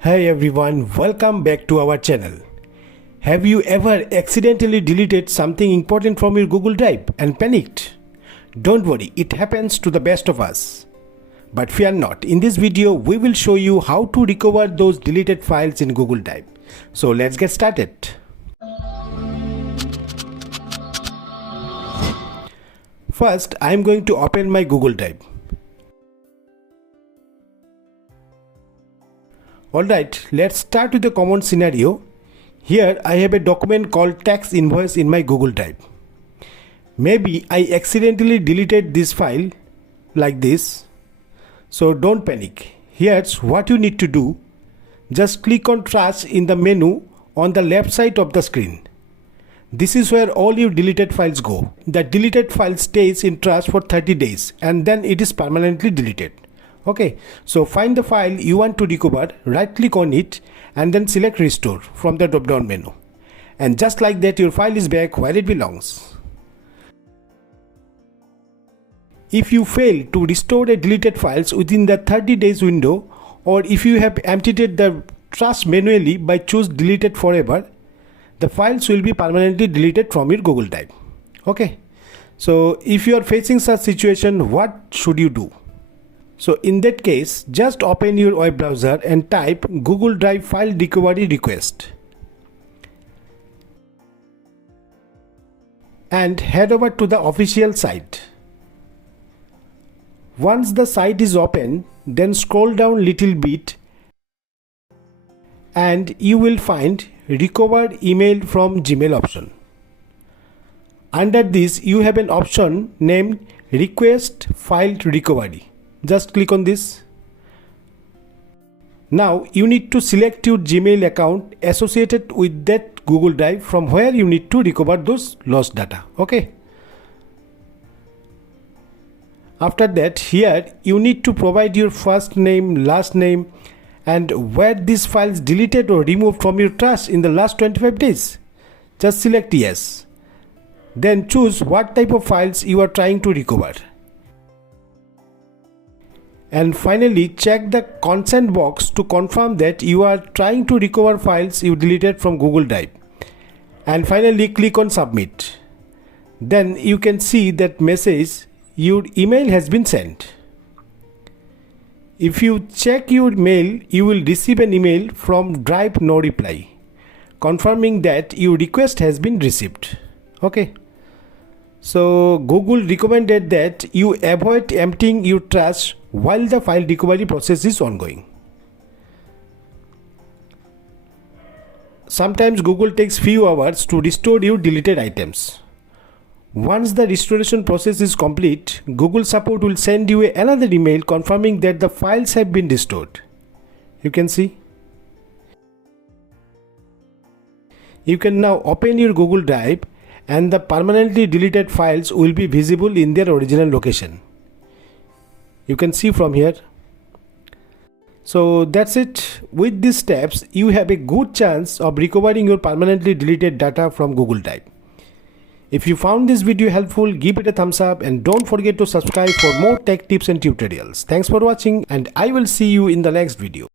Hey everyone, welcome back to our channel. Have you ever accidentally deleted something important from your Google Drive and panicked? Don't worry, it happens to the best of us. But fear not, in this video we will show you how to recover those deleted files in Google Drive. So let's get started. First, I am going to open my Google Drive. Alright, let's start with the common scenario. Here I have a document called tax invoice in my Google Drive. Maybe I accidentally deleted this file like this. So don't panic. Here's what you need to do. Just click on trash in the menu on the left side of the screen. This is where all your deleted files go. The deleted file stays in trash for 30 days and then it is permanently deleted. Okay, so find the file you want to recover, right click on it and then select restore from the drop down menu. And just like that your file is back where it belongs. If you fail to restore the deleted files within the 30 days window, or if you have emptied the trash manually by choose deleted forever, the files will be permanently deleted from your Google Drive. Okay, so if you are facing such situation, what should you do? So in that case, just open your web browser and type Google Drive file recovery request. And head over to the official site. Once the site is open, then scroll down little bit and you will find recovered email from Gmail option. Under this you have an option named request file recovery. Just click on this. Now you need to select your Gmail account associated with that Google Drive from where you need to recover those lost data. Okay. After that, here you need to provide your first name, last name and where these files deleted or removed from your trash in the last 25 days. Just select yes. Then choose what type of files you are trying to recover. And finally check the consent box to confirm that you are trying to recover files you deleted from Google Drive. And finally click on submit. Then you can see that message, your email has been sent. If you check your mail, you will receive an email from Drive no reply confirming that your request has been received. Okay. So Google recommended that you avoid emptying your trash while the file recovery process is ongoing. Sometimes Google takes few hours to restore your deleted items. Once the restoration process is complete, Google support will send you another email confirming that the files have been restored. You can see. You can now open your Google Drive and the permanently deleted files will be visible in their original location. You can see from here. So that's it. With these steps, you have a good chance of recovering your permanently deleted data from Google Drive. If you found this video helpful, give it a thumbs up and don't forget to subscribe for more tech tips and tutorials. Thanks for watching and I will see you in the next video.